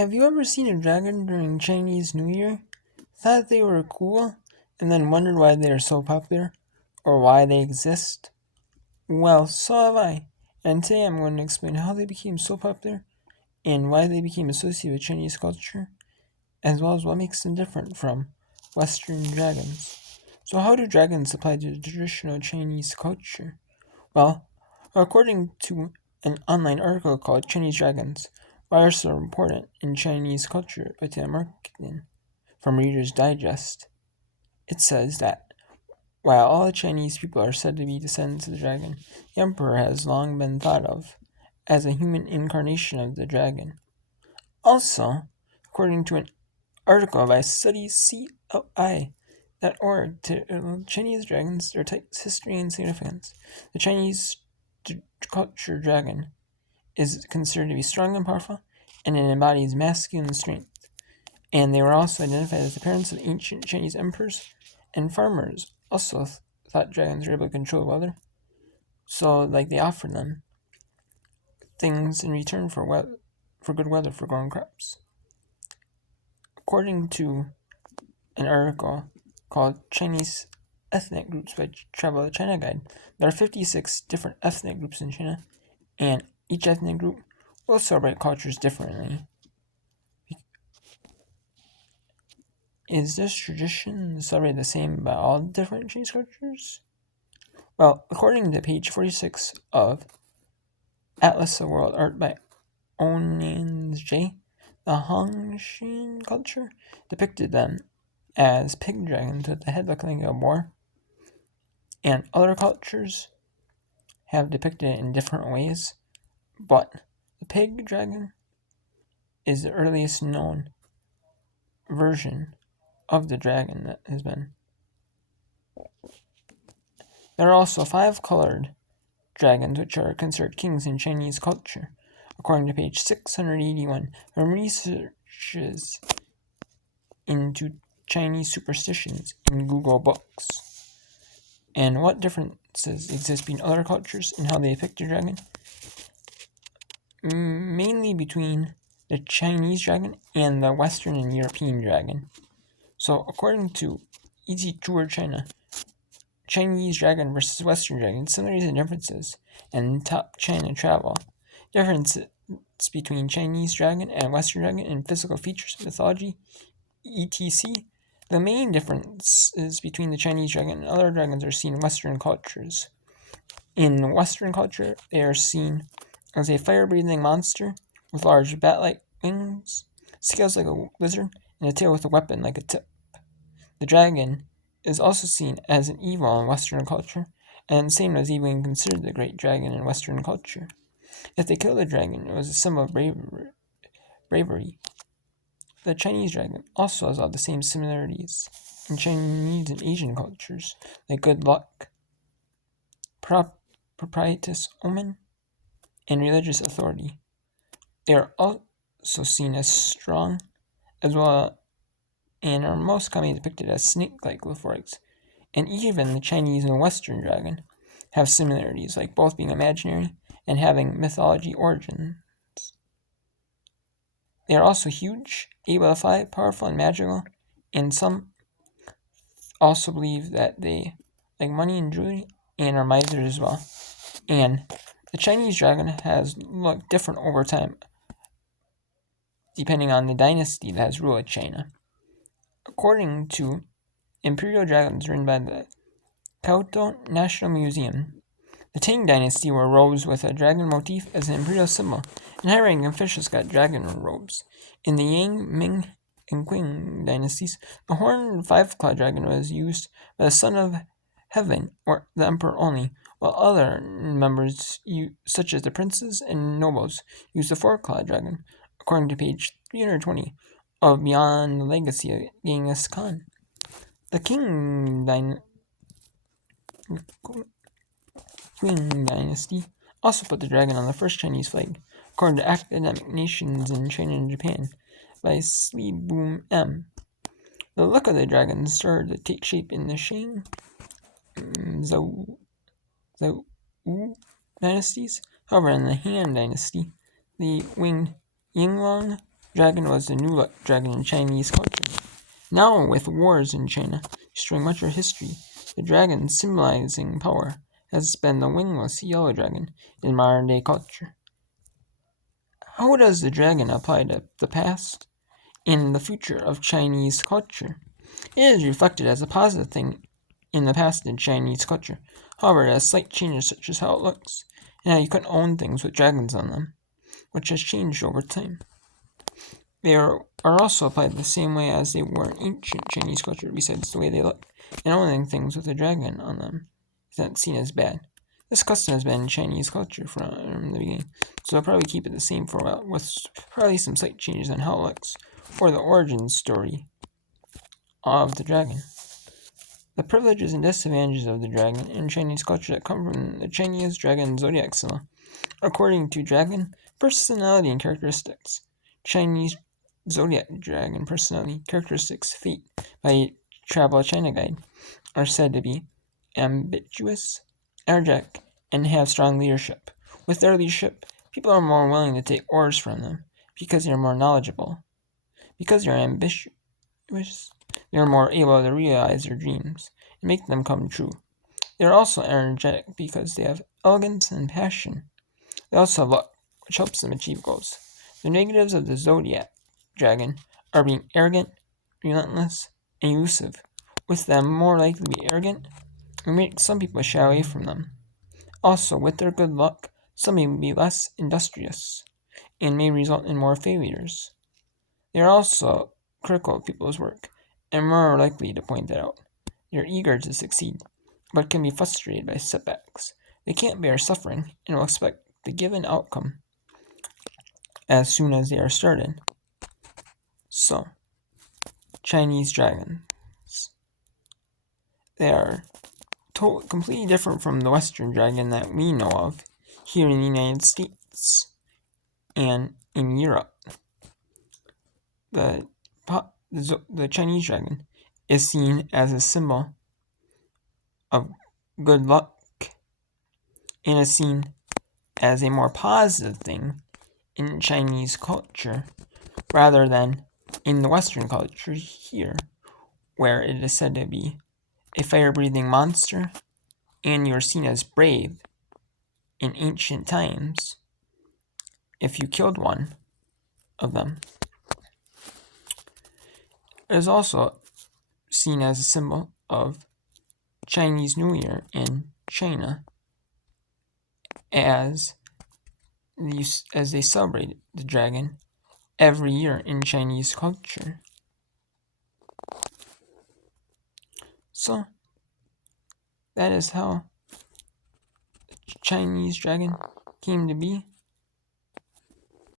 Have you ever seen a dragon during Chinese New Year? Thought they were cool, and then wondered why they are so popular, or why they exist? Well, so have I, and today I'm going to explain how they became so popular, and why they became associated with Chinese culture, as well as what makes them different from Western dragons. So how do dragons apply to traditional Chinese culture? Well, according to an online article called Chinese Dragons, Why Are So Important in Chinese Culture by Tim Marketing from Reader's Digest, it says that while all the Chinese people are said to be descendants of the dragon, the emperor has long been thought of as a human incarnation of the dragon. Also, according to an article by StudiesCLI.org, Chinese dragons, their types, history, and significance. The Chinese culture dragon is considered to be strong and powerful, and it embodies masculine strength. And they were also identified as the parents of ancient Chinese emperors, and farmers also thought dragons were able to control weather. So, they offered them things in return for good weather for growing crops. According to an article called Chinese Ethnic Groups by Travel to China Guide, there are 56 different ethnic groups in China, and each ethnic group will celebrate cultures differently. Is this tradition celebrated the same by all different Chinese cultures? Well, according to page 46 of Atlas of World Art by Onanjay, the Hongshan culture depicted them as pig dragons with the head looking like a boar, and other cultures have depicted it in different ways, but the pig dragon is the earliest known version of the dragon that has been. There are also 5 colored dragons, which are considered kings in Chinese culture, according to page 681 from researches into Chinese superstitions in Google Books. And what differences exist between other cultures and how they depict a dragon? Mainly between the Chinese dragon and the Western and European dragon. So, according to Easy Tour China, Chinese dragon versus Western dragon, similarities and differences, and Top China Travel. Differences between Chinese dragon and Western dragon in physical features, mythology, etc. The main differences between the Chinese dragon and other dragons are seen in Western cultures. In Western culture, they are seen as a fire-breathing monster with large bat-like wings, scales like a lizard, and a tail with a weapon like a tip. The dragon is also seen as an evil in Western culture, and same as even considered the great dragon in Western culture. If they killed the dragon, it was a symbol of bravery. The Chinese dragon also has all the same similarities in Chinese and Asian cultures, like good luck, propitious omen, and religious authority. They are also seen as strong, as well, and are most commonly depicted as snake-like with legs. And even the Chinese and Western dragon have similarities, like both being imaginary and having mythology origins. They are also huge, able to fly, powerful, and magical, and some also believe that they like money and jewelry and are misers as well. And the Chinese dragon has looked different over time, depending on the dynasty that has ruled China. According to Imperial Dragons written by the Kyoto National Museum, the Tang Dynasty wore robes with a dragon motif as an imperial symbol, and high-ranking officials got dragon robes. In the Yang, Ming, and Qing dynasties, the horned five-clawed dragon was used by the Son of Heaven or the Emperor only, while other members, such as the princes and nobles, used the four-clawed dragon, according to page 320 of Beyond the Legacy of Genghis Khan. The Qing dynasty also put the dragon on the first Chinese flag, according to Academic Nations in China and Japan by Sli Boom M. The look of the dragon started to take shape in the Shang, Zhou dynasties. However, in the Han dynasty, the winged Yinglong Dragon was the new luck dragon in Chinese culture. Now, with wars in China destroying much of history, the dragon symbolizing power has been the wingless yellow dragon in modern day culture. How does the dragon apply to the past and the future of Chinese culture? It is reflected as a positive thing in the past in Chinese culture. However, it has slight changes such as how it looks and how you can own things with dragons on them, which has changed over time. They are also applied the same way as they were in ancient Chinese culture, besides the way they look, and owning things with a dragon on them is not seen as bad. This custom has been in Chinese culture from the beginning, so they'll probably keep it the same for a while, with probably some slight changes on how it looks, or the origin story of the dragon. The privileges and disadvantages of the dragon in Chinese culture that come from the Chinese dragon zodiac symbol. According to Dragon Personality and Characteristics, Chinese Zodiac Dragon Personality Characteristics Fate by Travel China Guide are said to be ambitious, energetic, and have strong leadership. With their leadership, people are more willing to take orders from them because they are more knowledgeable. Because they are ambitious, they are more able to realize their dreams and make them come true. They are also energetic because they have elegance and passion. They also have luck, which helps them achieve goals. The negatives of the zodiac dragon are being arrogant, relentless, and elusive. With them more likely to be arrogant, and make some people shy away from them. Also, with their good luck, some may be less industrious, and may result in more failures. They are also critical of people's work, and more likely to point that out. They are eager to succeed, but can be frustrated by setbacks. They can't bear suffering, and will expect the given outcome as soon as they are started. So, Chinese dragons. They are completely different from the Western dragon that we know of here in the United States and in Europe. The Chinese dragon is seen as a symbol of good luck and is seen as a more positive thing in Chinese culture rather than in the Western culture here, where it is said to be a fire-breathing monster and you are seen as brave in ancient times if you killed one of them. It is also seen as a symbol of Chinese New Year in China as they celebrate the dragon every year in Chinese culture. So that is how Chinese dragon came to be.